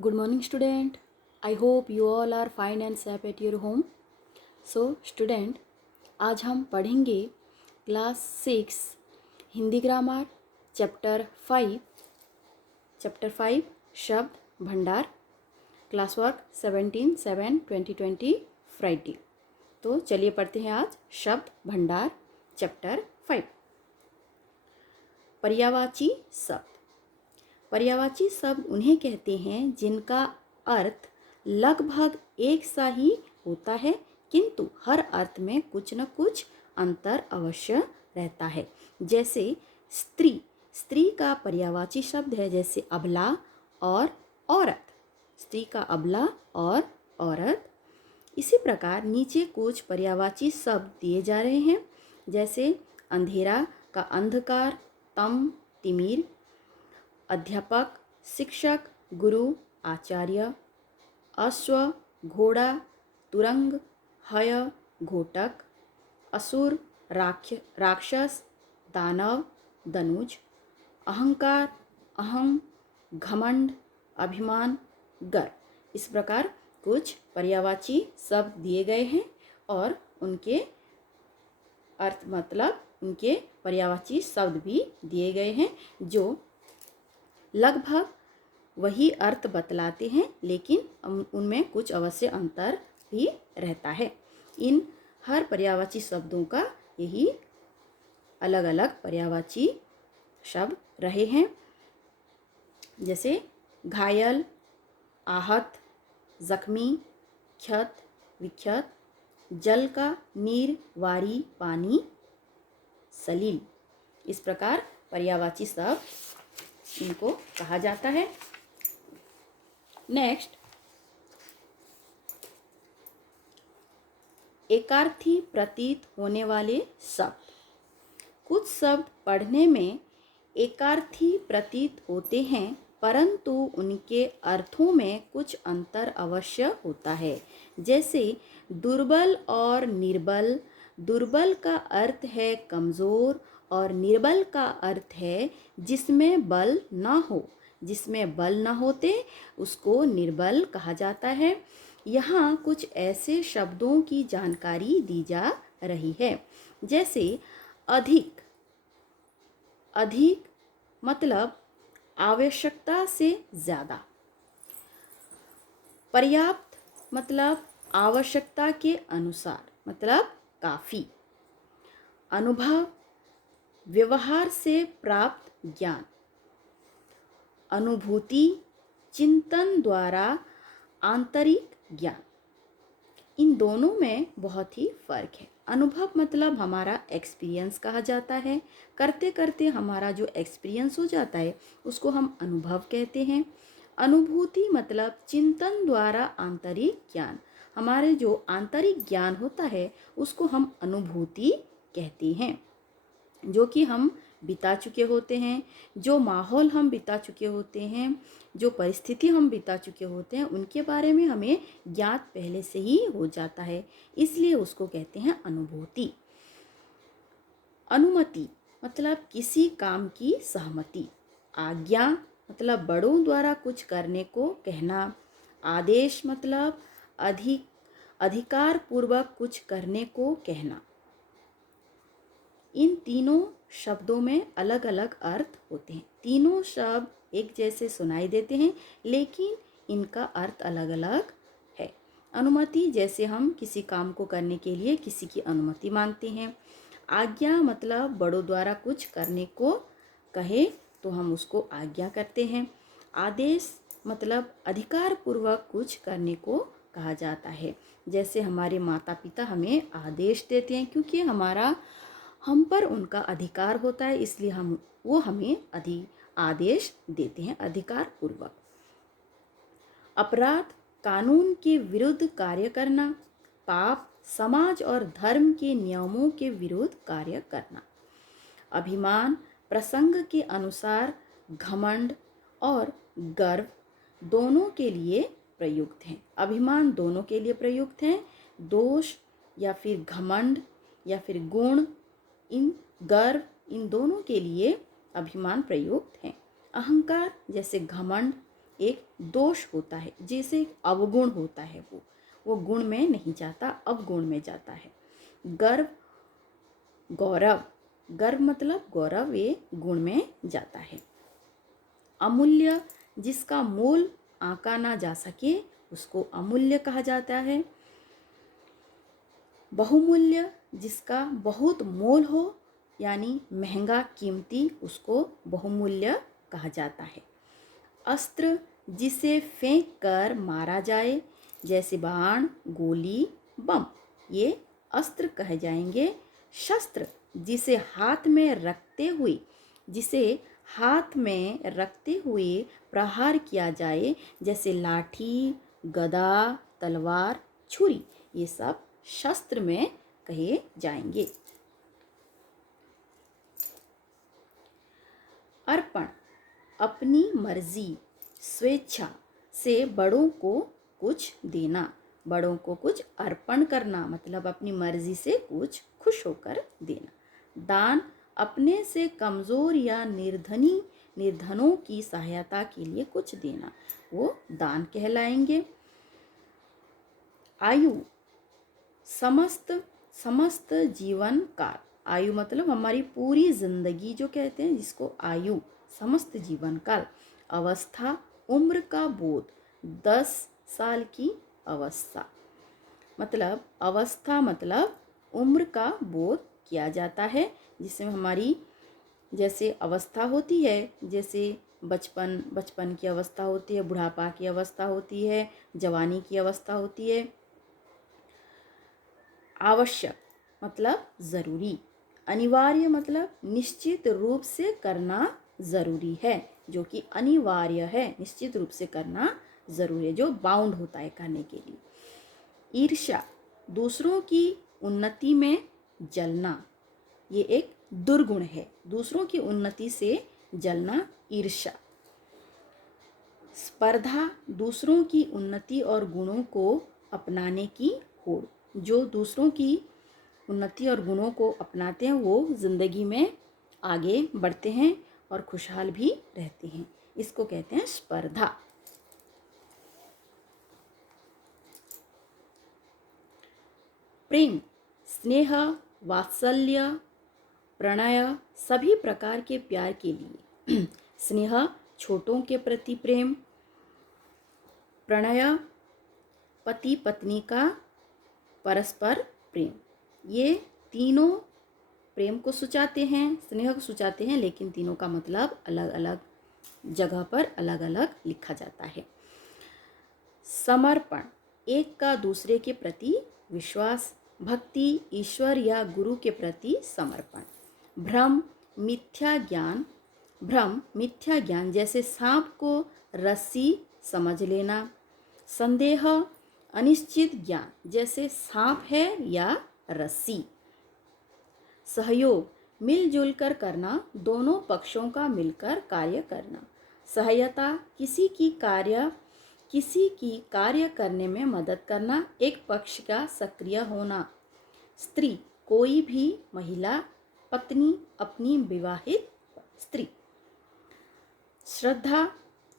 Good morning, student. I hope you all are fine and safe at your home. So, student, आज हम पढ़ेंगे class 6 Hindi grammar chapter 5 शब्द भंडार class work 17/7/2020 Friday. तो चलिए पढ़ते हैं आज शब्द भंडार चैप्टर 5। पर्यायवाची शब्द। पर्यायवाची शब्द उन्हें कहते हैं जिनका अर्थ लगभग एक सा ही होता है, किंतु हर अर्थ में कुछ न कुछ अंतर अवश्य रहता है। जैसे स्त्री, स्त्री का पर्यायवाची शब्द है जैसे अबला और औरत। स्त्री का अबला और औरत। इसी प्रकार नीचे कुछ पर्यायवाची शब्द दिए जा रहे हैं, जैसे अंधेरा का अंधकार, तम तिमिर, अध्यापक, शिक्षक, गुरु, आचार्य, अश्व, घोड़ा, तुरंग, हय, घोटक, असुर, राक्षस, दानव, दनुज, अहंकार, अहं, घमंड, अभिमान, गर्व। इस प्रकार कुछ पर्यायवाची शब्द दिए गए हैं और उनके अर्थ मतलब उनके पर्यायवाची शब्द भी दिए गए हैं जो लगभग वही अर्थ बतलाते हैं, लेकिन उनमें कुछ अवश्य अंतर भी रहता है। इन हर पर्यायवाची शब्दों का यही अलग अलग पर्यायवाची शब्द रहे हैं, जैसे घायल, आहत, जख्मी, क्षत, विक्षत, जल का नीर, वारी, पानी, सलील। इस प्रकार पर्यायवाची शब्द इनको कहा जाता है। नेक्स्ट, एकार्थी प्रतीत होने वाले शब्द। कुछ शब्द पढ़ने में एकार्थी प्रतीत होते हैं, परंतु उनके अर्थों में कुछ अंतर अवश्य होता है। जैसे दुर्बल और निर्बल। दुर्बल का अर्थ है कमज़ोर और निर्बल का अर्थ है जिसमें बल न हो। जिसमें बल न होते उसको निर्बल कहा जाता है। यहाँ कुछ ऐसे शब्दों की जानकारी दी जा रही है, जैसे अधिक। अधिक मतलब आवश्यकता से ज़्यादा। पर्याप्त मतलब आवश्यकता के अनुसार, मतलब काफ़ी। अनुभव व्यवहार से प्राप्त ज्ञान। अनुभूति चिंतन द्वारा आंतरिक ज्ञान। इन दोनों में बहुत ही फर्क है। अनुभव मतलब हमारा एक्सपीरियंस कहा जाता है। करते करते हमारा जो एक्सपीरियंस हो जाता है उसको हम अनुभव कहते हैं। अनुभूति मतलब चिंतन द्वारा आंतरिक ज्ञान। हमारे जो आंतरिक ज्ञान होता है उसको हम अनुभूति कहते हैं, जो कि हम बिता चुके होते हैं। जो माहौल हम बिता चुके होते हैं, जो परिस्थिति हम बिता चुके होते हैं, उनके बारे में हमें ज्ञात पहले से ही हो जाता है, इसलिए उसको कहते हैं अनुभूति। अनुमति मतलब किसी काम की सहमति। आज्ञा मतलब बड़ों द्वारा कुछ करने को कहना। आदेश मतलब अधिकार पूर्वक कुछ करने को कहना। इन तीनों शब्दों में अलग अलग अर्थ होते हैं। तीनों शब्द एक जैसे सुनाई देते हैं, लेकिन इनका अर्थ अलग अलग है। अनुमति जैसे हम किसी काम को करने के लिए किसी की अनुमति मांगते हैं। आज्ञा मतलब बड़ों द्वारा कुछ करने को कहे तो हम उसको आज्ञा करते हैं। आदेश मतलब अधिकार पूर्वक कुछ करने को कहा जाता है। जैसे हमारे माता पिता हमें आदेश देते हैं, क्योंकि हम पर उनका अधिकार होता है, इसलिए वो हमें आदेश देते हैं अधिकार पूर्वक। अपराध कानून के विरुद्ध कार्य करना। पाप समाज और धर्म के नियमों के विरुद्ध कार्य करना। अभिमान प्रसंग के अनुसार घमंड और गर्व दोनों के लिए प्रयुक्त हैं। अभिमान दोनों के लिए प्रयुक्त हैं। दोष या फिर घमंड या फिर गुण, इन दोनों के लिए अभिमान प्रयुक्त हैं। अहंकार जैसे घमंड एक दोष होता है, जैसे अवगुण होता है, वो गुण में नहीं जाता, अवगुण में जाता है। गर्व, गौरव, गर्व मतलब गौरव, ये गुण में जाता है। अमूल्य, जिसका मोल आंका ना जा सके उसको अमूल्य कहा जाता है। बहुमूल्य, जिसका बहुत मोल हो यानी महंगा कीमती, उसको बहुमूल्य कहा जाता है। अस्त्र, जिसे फेंक कर मारा जाए, जैसे बाण, गोली, बम, ये अस्त्र कहे जाएंगे। शस्त्र, जिसे हाथ में रखते हुए प्रहार किया जाए, जैसे लाठी, गदा, तलवार, छुरी, ये सब शस्त्र में कहे जाएंगे। अर्पण, अपनी मर्जी, स्वेच्छा से बड़ों को कुछ देना, बड़ों को कुछ अर्पण करना मतलब अपनी मर्जी से कुछ खुश होकर देना। दान, अपने से कमजोर या निर्धनों की सहायता के लिए कुछ देना, वो दान कहलाएंगे। आयु, समस्त जीवन काल, आयु मतलब हमारी पूरी जिंदगी जो कहते हैं जिसको आयु, समस्त जीवन काल। अवस्था, उम्र का बोध, 10 साल की अवस्था, मतलब अवस्था मतलब उम्र का बोध किया जाता है, जिसमें हमारी जैसे अवस्था होती है, जैसे बचपन की अवस्था होती है, बुढ़ापा की अवस्था होती है, जवानी की अवस्था होती है। आवश्यक मतलब ज़रूरी, अनिवार्य मतलब निश्चित रूप से करना ज़रूरी है, जो कि अनिवार्य है, निश्चित रूप से करना ज़रूरी है, जो बाउंड होता है करने के लिए। ईर्ष्या, दूसरों की उन्नति में जलना, ये एक दुर्गुण है, दूसरों की उन्नति से जलना ईर्ष्या। स्पर्धा, दूसरों की उन्नति और गुणों को अपनाने की होड़, जो दूसरों की उन्नति और गुणों को अपनाते हैं वो जिंदगी में आगे बढ़ते हैं और खुशहाल भी रहते हैं, इसको कहते हैं स्पर्धा। प्रेम, स्नेह, वात्सल्य, प्रणय, सभी प्रकार के प्यार के लिए। स्नेह, छोटों के प्रति प्रेम। प्रणय, पति पत्नी का परस्पर प्रेम। ये तीनों प्रेम को सूचाते हैं, स्नेह को सूचाते हैं, लेकिन तीनों का मतलब अलग अलग जगह पर अलग अलग लिखा जाता है। समर्पण, एक का दूसरे के प्रति विश्वास, भक्ति, ईश्वर या गुरु के प्रति समर्पण। भ्रम, मिथ्या ज्ञान, जैसे सांप को रस्सी समझ लेना। संदेह, अनिश्चित ज्ञान, जैसे सांप है या रस्सी। सहयोग, मिलजुल कर करना, दोनों पक्षों का मिलकर कार्य करना। सहायता, किसी की कार्य करने में मदद करना, एक पक्ष का सक्रिय होना। स्त्री, कोई भी महिला, पत्नी, अपनी विवाहित स्त्री। श्रद्धा,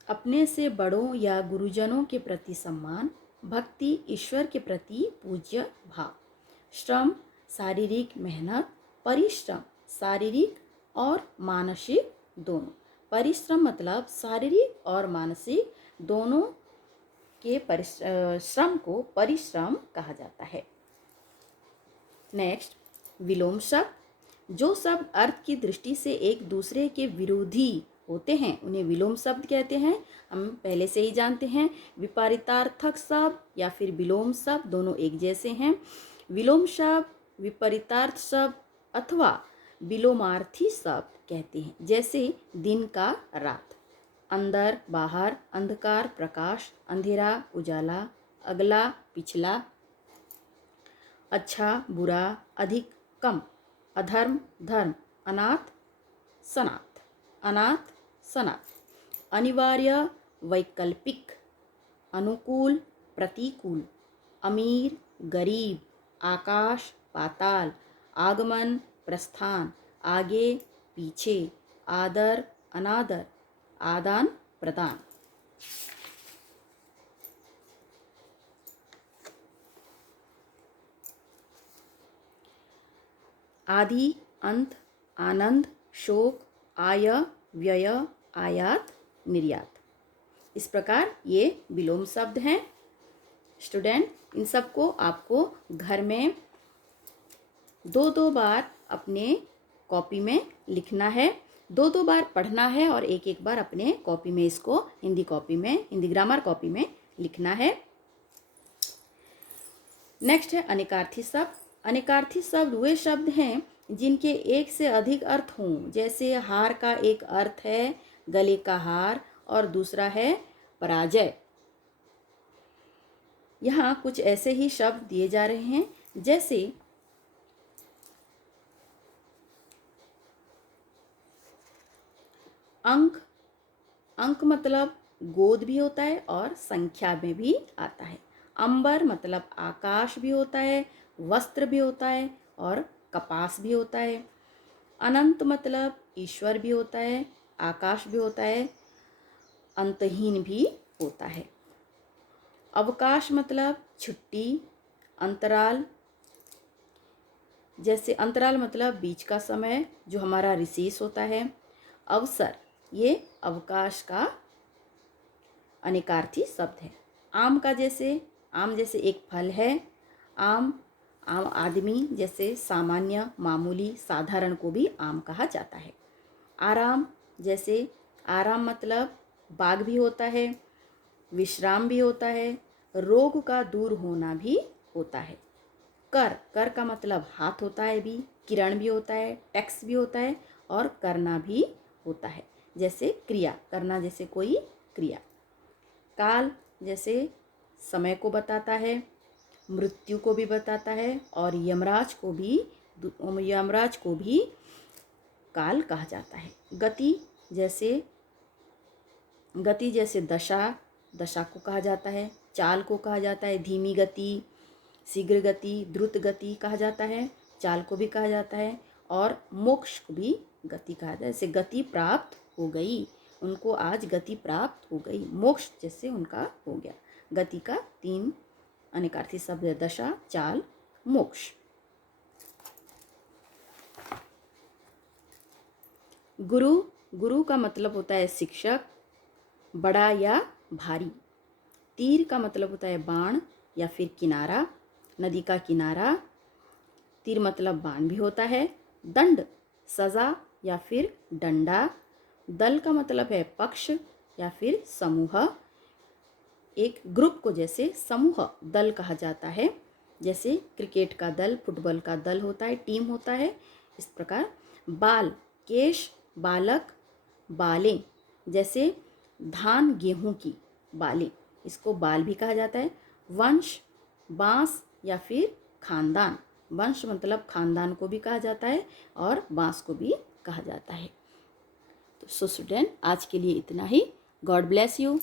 अपने से बड़ों या गुरुजनों के प्रति सम्मान। भक्ति, ईश्वर के प्रति पूज्य भाव। श्रम, शारीरिक मेहनत। परिश्रम, शारीरिक और मानसिक दोनों। परिश्रम मतलब शारीरिक और मानसिक दोनों के श्रम को परिश्रम कहा जाता है। नेक्स्ट, विलोम शब्द, जो शब्द अर्थ की दृष्टि से एक दूसरे के विरोधी होते हैं उन्हें विलोम शब्द कहते हैं। हम पहले से ही जानते हैं विपरीतार्थक शब्द या फिर विलोम शब्द दोनों एक जैसे हैं। विलोम शब्द विपरीतार्थ शब्द अथवा विलोमार्थी शब्द कहते हैं, जैसे दिन का रात, अंदर बाहर, अंधकार प्रकाश, अंधेरा उजाला, अगला पिछला, अच्छा बुरा, अधिक कम, अधर्म धर्म, अनाथ सनाथ। अनिवार्य वैकल्पिक, अनुकूल प्रतिकूल, अमीर गरीब, आकाश पाताल, आगमन प्रस्थान, आगे पीछे, आदर अनादर, आदान प्रदान। आदि, अंत, आनंद, शोक, आय, व्यय, आयात, निर्यात। इस प्रकार ये विलोम शब्द हैं। स्टूडेंट, इन सबको आपको घर में दो दो बार अपने कॉपी में लिखना है, दो दो बार पढ़ना है और एक एक बार अपने कॉपी में इसको हिंदी कॉपी में, हिंदी ग्रामर कॉपी में लिखना है। नेक्स्ट है अनेकार्थी शब्द। अनेकार्थी शब्द वे शब्द हैं जिनके एक से अधिक अर्थ हों। जैसे हार का एक अर्थ है गले का हार और दूसरा है पराजय। यहाँ कुछ ऐसे ही शब्द दिए जा रहे हैं, जैसे अंक। अंक मतलब गोद भी होता है और संख्या में भी आता है। अंबर मतलब आकाश भी होता है, वस्त्र भी होता है और कपास भी होता है। अनंत मतलब ईश्वर भी होता है, आकाश भी होता है, अंतहीन भी होता है। अवकाश मतलब छुट्टी। अंतराल, जैसे अंतराल मतलब बीच का समय जो हमारा रिसीस होता है। अवसर, ये अवकाश का अनेकार्थी शब्द है। आम जैसे एक फल है। आम आदमी, जैसे सामान्य, मामूली, साधारण को भी आम कहा जाता है। आराम, जैसे आराम मतलब बाग भी होता है, विश्राम भी होता है, रोग का दूर होना भी होता है। कर का मतलब हाथ होता है भी, किरण भी होता है, टैक्स भी होता है और करना भी होता है, जैसे क्रिया करना, जैसे कोई क्रिया। काल, जैसे समय को बताता है, मृत्यु को भी बताता है और यमराज को भी काल कहा जाता है। गति जैसे दशा को कहा जाता है। चाल को कहा जाता है धीमी गति, शीघ्र गति, द्रुत गति कहा जाता है। चाल को भी कहा जाता है और मोक्ष को भी गति कहा जाता है। जैसे गति प्राप्त हो गई, उनको आज गति प्राप्त हो गई, मोक्ष जैसे उनका हो गया। गति का 3 अनेकार्थी शब्द है, दशा, चाल, मोक्ष। गुरु का मतलब होता है शिक्षक, बड़ा या भारी। तीर का मतलब होता है बाण या फिर किनारा, नदी का किनारा। तीर मतलब बाण भी होता है। दंड, सजा या फिर डंडा। दल का मतलब है पक्ष या फिर समूह। एक ग्रुप को जैसे समूह दल कहा जाता है, जैसे क्रिकेट का दल, फुटबॉल का दल होता है, टीम होता है। इस प्रकार बाल, केश, बालक, बालें, जैसे धान गेहूं की बालें, इसको बाल भी कहा जाता है। वंश, बांस या फिर खानदान। वंश मतलब खानदान को भी कहा जाता है और बांस को भी कहा जाता है। तो स्टूडेंट, आज के लिए इतना ही। God bless you.